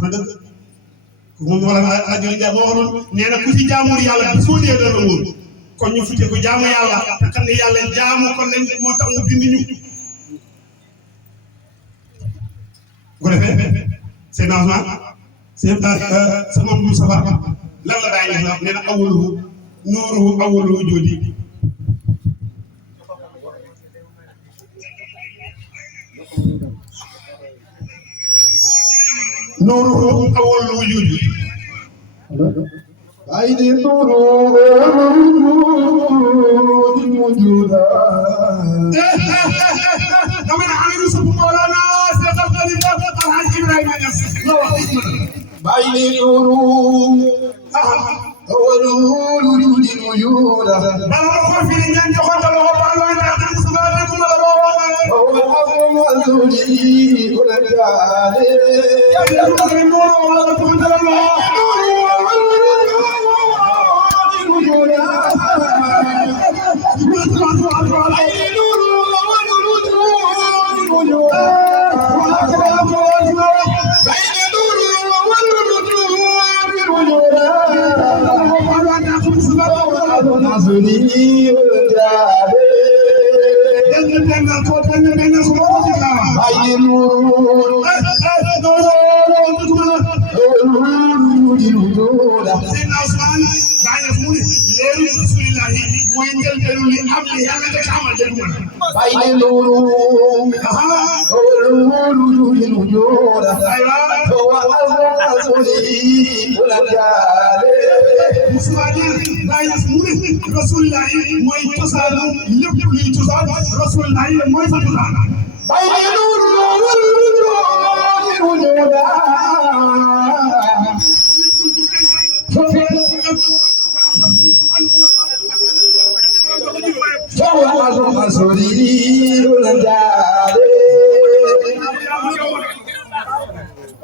wax na dëgg moom wala rajo ja boo waroon nee na ku ci jaamul yàlla bi soo dee dara wóor kon ñu futte ko jaamu yàlla te xam ne yàlla jaamu kon lañ moo tax mu bind ñu bu ko defee seen lancement seen sama mbir safar lan la daa ñu wax nee na awalu nooru awalu jóodi nooru awalu jóodi عيد النور موجودة كمان عامل يوسف مولانا سيد الخليفة الحاج إبراهيم ياس عيد النور أول وجود موجودة بلا ما في نيان جوان لا هو بالو انت سبحانكم لا هو الأعظم الوجود والجلال يا النور ولا تكون الله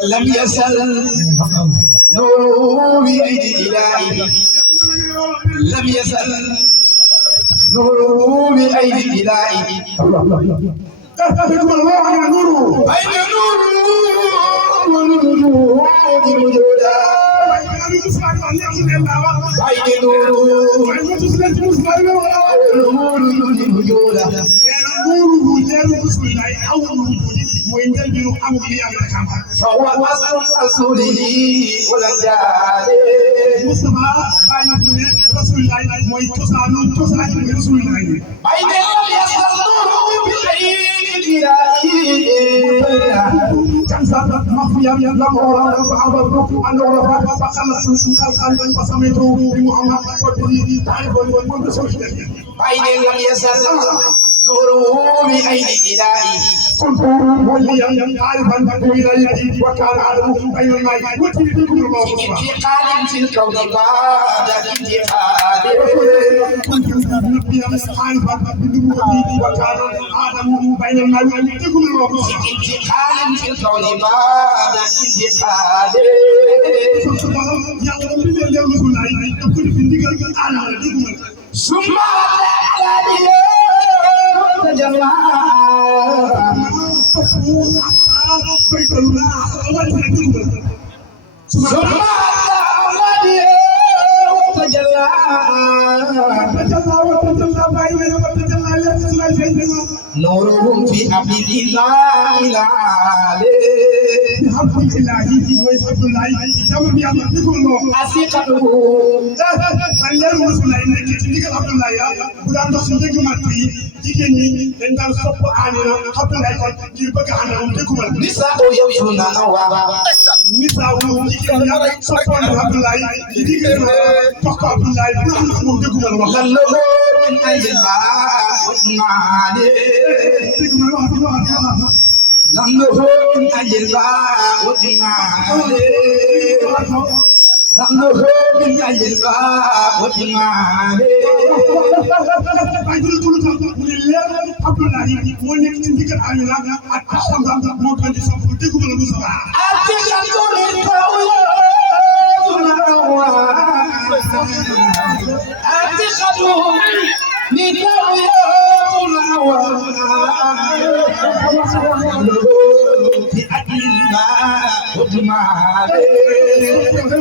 لم يزل نوره بأيدي إلهي لم يزل نوره بأيدي إلهي أين نوره أين نوره موجودا أين نوره موجودا فهو وصل رسوله والأنجال مصطفى بين رسول الله موي توسانو رسول الله بين لم يصل نوره بالعين الإلهي كان سبب مخفيا لمورا فعبدت أن عرف فخلقت خلقا فسميته بمحمد وبه تعرف والرسول بين لم يزل نوره بأيدي إلهي كنت وليا عارفا بولايتي وكان عدو بين الماء وتريدكم الله انتقال في الكون بعد انتقال كنت نبيا عارفا بنبوتي وكان عدو بين الماء وتريدكم الله انتقال في الكون بعد انتقال يا رب يا رسول الله كنت في ديك على ثم على تجلى بيت الله ثم على تجلى نورهم في عبد الله الحمد لله والحمد لله جمع يا الله أثقته بلغ رسول الله إنك تلك الحمد لله يا بدان تصدق ماتي جيني إن دار صف عننا الحمد لله جيبك عنهم تكمل نساء يمشون نوا نساء جيني صف الحمد لله جيني فقط الحمد لله بدان تكمل لله من أجلها والمعالي لله من أجلها والمعالي لله من أجلها والمعالي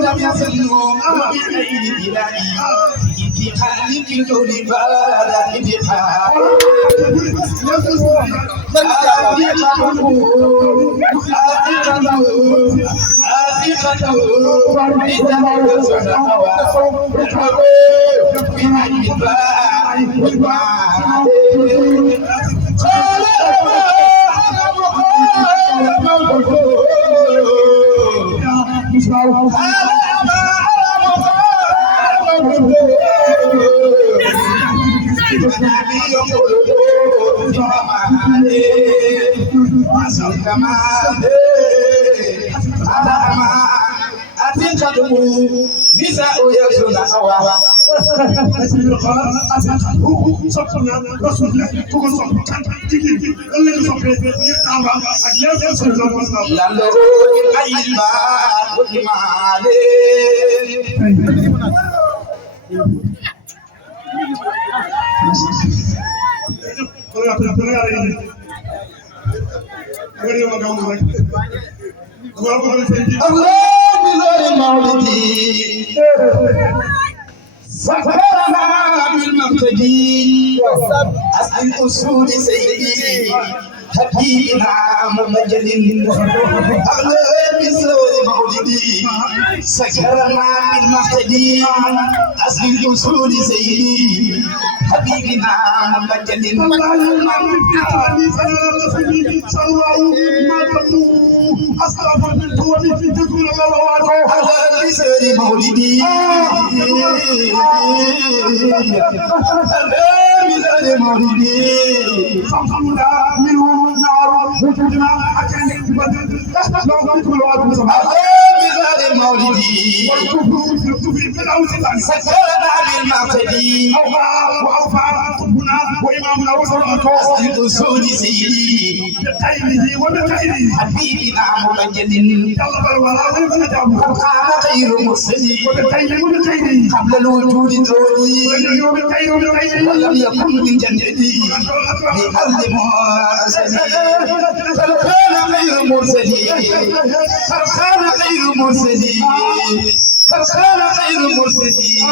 لم يصلوا بالليل إلهي انتقال الكون بعد انتقال bisa uya suna awa lando ayba male Allah bilori maulidi سكرنا بالمقتدي أسأل أصول سيدي حبيبنا ممجد أغلى بسور مولدي سكرنا بالمقتدي أسأل أصول سيدي حبيبنا ممجد أغلى بسور مولدي قبل الوجود دوني ولم يكن من جنتي بأرض مرسلين فكان غير مرسلين فكان غير مرسلين فكان غير مرسلين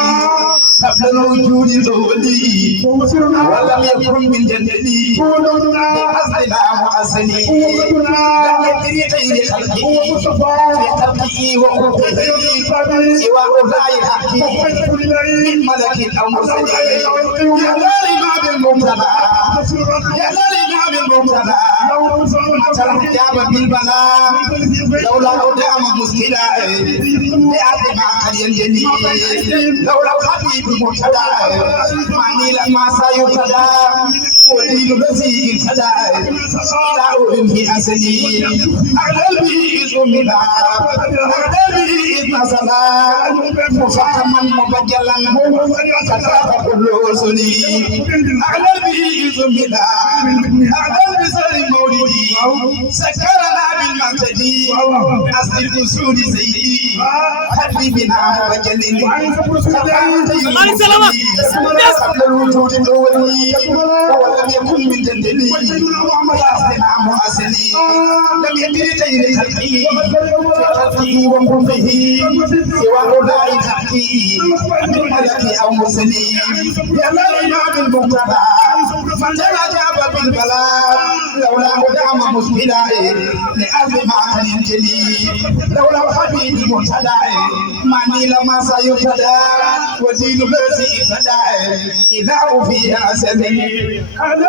قبل الوجود دوني ولم يكن من جنتي بأرض مرسلين لم يدري غير خلقه في خلقه وخلقه سوى أولئك من ملك أو مرسل يا للإمام المبتلى يا للإمام المبتلى ترجع بالبلاء لولا أودام مسكلا لأبي ما قد ينجلي لولا الحبيب المبتلى معني لما سيبتلى وليل الذي ابتلى إلى في أسلي أعلى به إذن مفهما مبجلا كتاب كل رسلي أعلى به إذن أعلى بسر مولدي سكرنا بالمعتدي أصل الأصول سيدي حبيبنا مبجل قبل الوجود الأولي ولم يكن من جندلي يصنع مؤسلي لم يدري غير خلقه خلقه ومخه سوى أولئك خلقه من ملك أو مرسلين يا الإمام المقتدى من جاب بالبلاء لولا مدام مسبلا لأرض ما كان ينجلي لولا الحبيب المقتدى معني لما سيبتدى ودين الذي ابتدى إذا فيها سبيل هذا